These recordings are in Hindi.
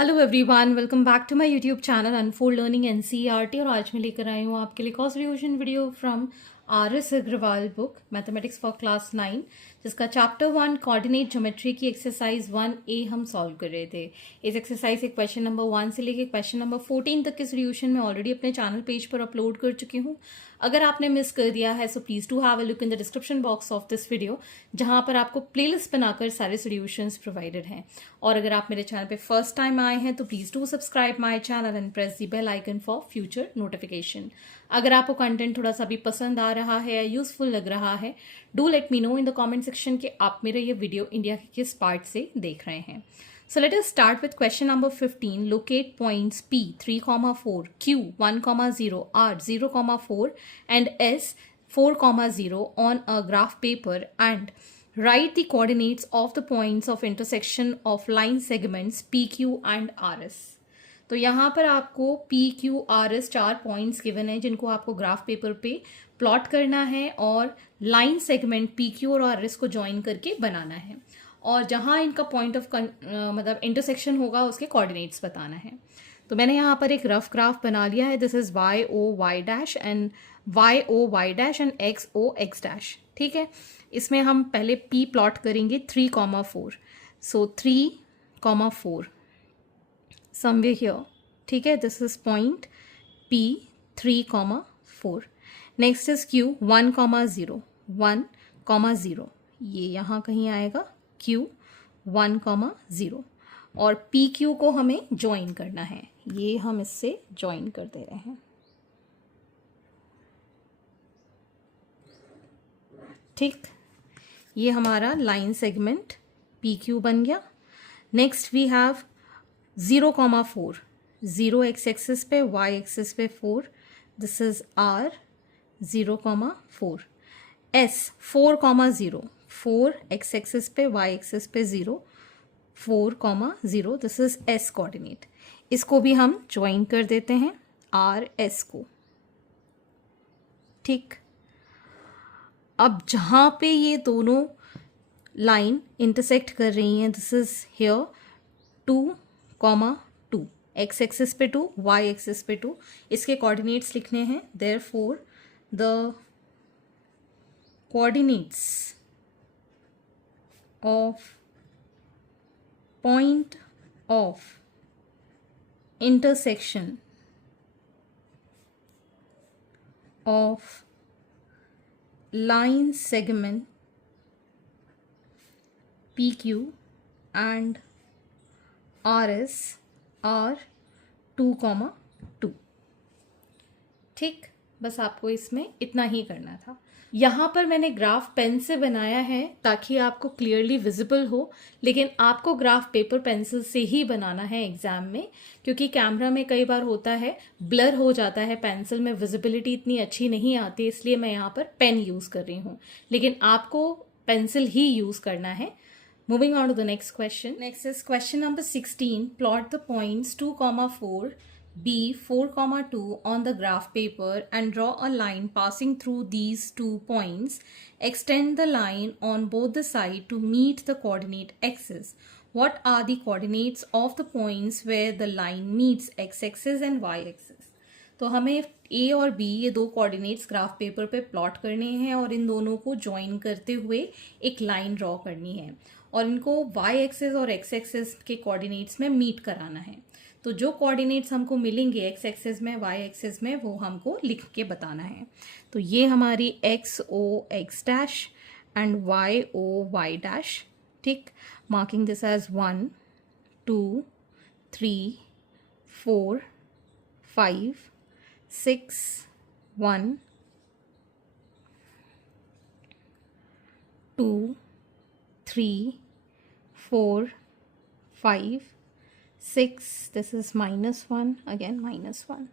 Hello everyone, welcome back to my YouTube channel unfold learning NCERT. और आज मैं लेकर आई हूँ आपके लिए कॉस्ट revision video from R S. Aggarwal book mathematics for class 9, जिसका चैप्टर 1 कोऑर्डिनेट ज्योमेट्री की एक्सरसाइज 1A हम सॉल्व कर रहे थे। इस एक्सरसाइज के क्वेश्चन नंबर 1 से लेकर क्वेश्चन नंबर 14 तक के सोल्यूशन मैं ऑलरेडी अपने चैनल पेज पर अपलोड कर चुकी हूँ। अगर आपने मिस कर दिया है so please do have a look in the description box of this video, जहाँ पर आपको प्लेलिस्ट बनाकर सारे सोल्यूशंस प्रोवाइडेड हैं। और अगर आप मेरे चैनल पे फर्स्ट टाइम आए हैं तो please do subscribe my channel and press the bell icon for future notification. अगर आपको कंटेंट थोड़ा सा भी पसंद आ रहा है या यूजफुल लग रहा है, do let me know in the comment section कि आप मेरा ये वीडियो इंडिया के किस पार्ट से देख रहे हैं। So let us start with question number 15. Locate points P 3,4, Q 1,0, R 0,4 and S 4,0 on a graph paper and write the coordinates of the points of intersection of line segments PQ and RS. तो यहाँ पर आपको PQRS 4 पॉइंट्स गिवन है जिनको आपको ग्राफ पेपर पे प्लॉट करना है और लाइन सेगमेंट PQ और RS को ज्वाइन करके बनाना है, और जहाँ इनका पॉइंट ऑफ मतलब इंटरसेक्शन होगा उसके कोऑर्डिनेट्स बताना है। तो मैंने यहाँ पर एक रफ ग्राफ बना लिया है। This is YO Y' and YO Y' and XO X'। ठीक है, इसमें हम पहले P प्लॉट करेंगे 3,4। सो 3,4 समवेयर हियर। ठीक है, this is point P 3,4। Next is Q 1,0, 1,0, ये यहाँ कहीं आएगा Q 1,0, और PQ को हमें ज्वाइन करना है। ये हम इससे ज्वाइन कर दे रहे हैं। ठीक, ये हमारा लाइन सेगमेंट PQ बन गया। Next we have 0,4, 0 x axis पे, Y एक्सिस पे 4, this is R 0,4। S 4,0, 4 x axis पे, Y एक्सिस पे 0, 4,0, दिस इज S कोऑर्डिनेट। इसको भी हम ज्वाइन कर देते हैं RS को। ठीक, अब जहाँ पे ये दोनों लाइन इंटरसेक्ट कर रही हैं, this is here 2,2, x axis पे 2, Y एक्सिस पे 2, इसके कोऑर्डिनेट्स लिखने हैं। Therefore the coordinates of point of intersection of line segment PQ and RS are 2,2। ठीक, बस आपको इसमें इतना ही करना था। यहाँ पर मैंने ग्राफ पेन से बनाया है ताकि आपको क्लियरली विजिबल हो, लेकिन आपको ग्राफ पेपर पेंसिल से ही बनाना है एग्जाम में, क्योंकि कैमरा में कई बार होता है ब्लर हो जाता है, पेंसिल में विजिबिलिटी इतनी अच्छी नहीं आती, इसलिए मैं यहाँ पर पेन यूज़ कर रही हूँ, लेकिन आपको पेंसिल ही यूज़ करना है। Moving on to the next question. Next is question number 16. Plot the points 2,4, B 4,2 on the graph paper and draw a line passing through these 2 points. Extend the line on both the sides to meet the coordinate axis. What are the coordinates of the points where the line meets x-axis and y-axis? तो हमें A और B ये दो कोऑर्डिनेट्स ग्राफ पेपर पे प्लॉट करने हैं और इन दोनों को ज्वाइन करते हुए एक लाइन ड्रॉ करनी है, और इनको y एक्सिस और x एक्सिस के कोऑर्डिनेट्स में मीट कराना है। तो जो कोऑर्डिनेट्स हमको मिलेंगे x एक्सिस में, y एक्सिस में, वो हमको लिख के बताना है। तो ये हमारी XO X' and YO Y'। ठीक, marking this as 1, 2, 3, 4, 5, 6, 1, 2, 3, 4, 5, 6, this is -1, again -1।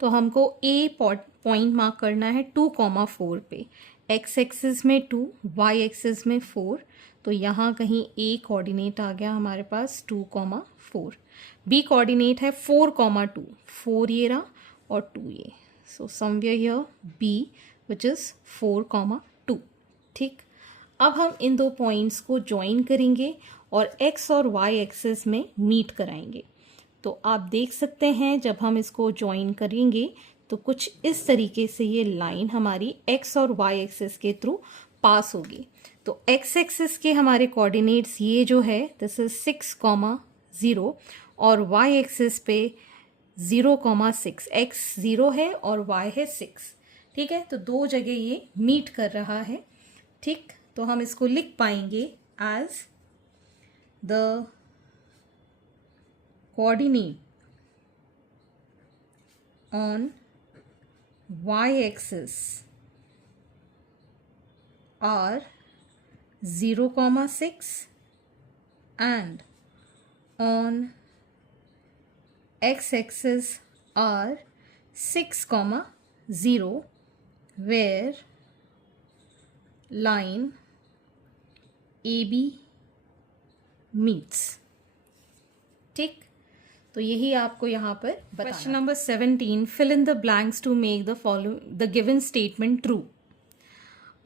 तो हमको A पॉइंट मार्क करना है 2,4 पे, x एक्सिस में 2, y एक्सिस में 4, तो यहाँ कहीं A कोऑर्डिनेट आ गया हमारे पास 2,4। B कोऑर्डिनेट है 4,2, 4 ये रहा और 2 ये, so somewhere here B which is 4,2। ठीक, अब हम इन दो पॉइंट्स को ज्वाइन करेंगे और x और y एक्सिस में मीट कराएंगे। तो आप देख सकते हैं जब हम इसको ज्वाइन करेंगे तो कुछ इस तरीके से ये लाइन हमारी x और y एक्सिस के थ्रू पास होगी। तो x एक्सिस के हमारे कोऑर्डिनेट्स ये जो है दिस इज 6,0 और y एक्सिस पे 0,6, x 0 है और y है 6। ठीक है, तो दो जगह ये मीट कर रहा है। ठीक, तो हम इसको लिख पाएंगे as the coordinate on y-axis are 0,6 and on x-axis are 6,0 where line AB meets। ठीक, तो यही आपको यहाँ पर question number 17, fill in the blanks to make the following the given statement true.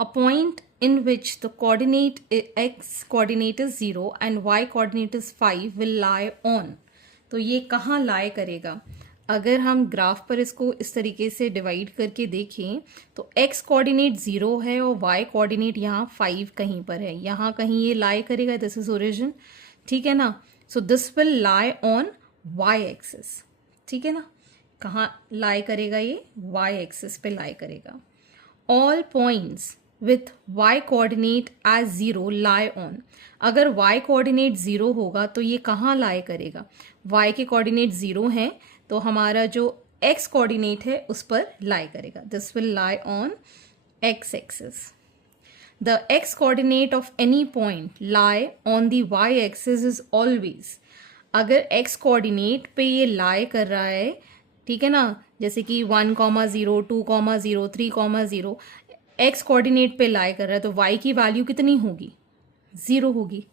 A point in which the coordinate x coordinate is 0 and y coordinate is 5 will lie on। तो ये कहाँ lie करेगा? अगर हम ग्राफ पर इसको इस तरीके से डिवाइड करके देखें तो x कोऑर्डिनेट 0 है और y कोऑर्डिनेट यहाँ 5 कहीं पर है, यहाँ कहीं ये lie करेगा। दिस इज ओरिजिन, ठीक है ना। So this will lie on y axis, ठीक है ना। कहाँ लाई करेगा? ये y एक्सिस पे लाई करेगा। All points with y coordinate as 0 lie on. अगर y कोऑर्डिनेट 0 होगा तो ये कहाँ लाई करेगा? y के कोऑर्डिनेट 0 हैं तो हमारा जो x कोऑर्डिनेट है उस पर लाई करेगा। This will lie on x axis. The x coordinate of any point lie on the y axis is always. अगर x कोऑर्डिनेट पे ये लाई कर रहा है, ठीक है ना, जैसे कि 1,0, 2,0, 3,0, x कोऑर्डिनेट पे लाई कर रहा है तो y की वैल्यू कितनी होगी? 0 होगी।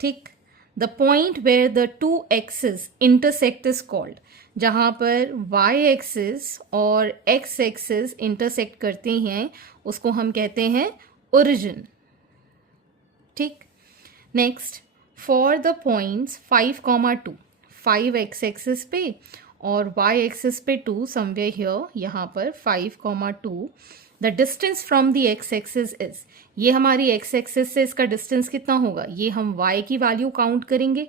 ठीक, the point where the two axis intersect is called. जहाँ पर y एक्सिस और x एक्सिस इंटरसेक्ट करते हैं उसको हम कहते हैं ओरिजिन। ठीक, next, for the points 5,2, 5 x axis पे और y एक्सिस पे 2 समवेयर हियर, यहाँ पर 5,2, the distance from the x axis is. ये हमारी x एक्सिस से इसका डिस्टेंस कितना होगा? ये हम y की वैल्यू काउंट करेंगे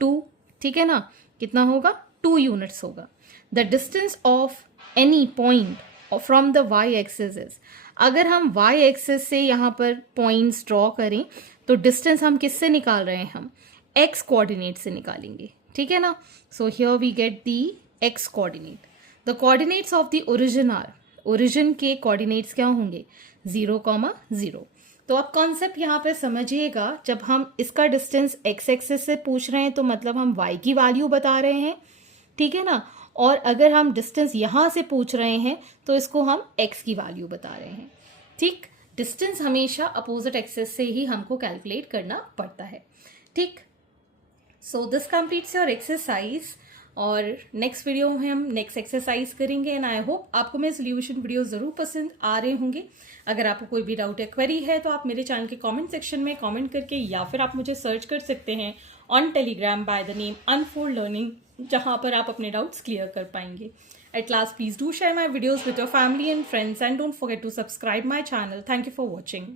2, ठीक है ना। कितना होगा? 2 यूनिट्स होगा। The distance of any point from the y axis is. अगर हम y एक्सिस से यहाँ पर पॉइंट्स ड्रॉ करें तो डिस्टेंस हम किससे निकाल रहे हैं? हम x कोऑर्डिनेट से निकालेंगे, ठीक है ना। So here we get the x coordinate. The coordinates of the origin are. Origin के कोऑर्डिनेट्स क्या होंगे? 0,0। तो आप कॉन्सेप्ट यहाँ पे समझिएगा, जब हम इसका डिस्टेंस x एक्सिस से पूछ रहे हैं तो मतलब हम y की वैल्यू बता रहे हैं, ठीक है ना। और अगर हम डिस्टेंस यहाँ से पूछ रहे हैं तो इसको हम x की वैल्यू बता रहे हैं। ठीक, डिस्टेंस हमेशा अपोजिट एक्सिस से ही हमको कैलकुलेट करना पड़ता है। ठीक, so this completes your exercise और नेक्स्ट वीडियो में हम नेक्स्ट एक्सरसाइज करेंगे। एंड आई होप आपको मेरे सोल्यूशन वीडियो जरूर पसंद आ रहे होंगे। अगर आपको कोई भी डाउट या क्वेरी है तो आप मेरे चैनल के कमेंट सेक्शन में कमेंट करके या फिर आप मुझे सर्च कर सकते हैं on Telegram by the name unfold learning, जहां पर आप अपने डाउट्स क्लियर कर पाएंगे। At last, please do share my videos with your family and friends and don't forget to subscribe my channel. Thank you for watching.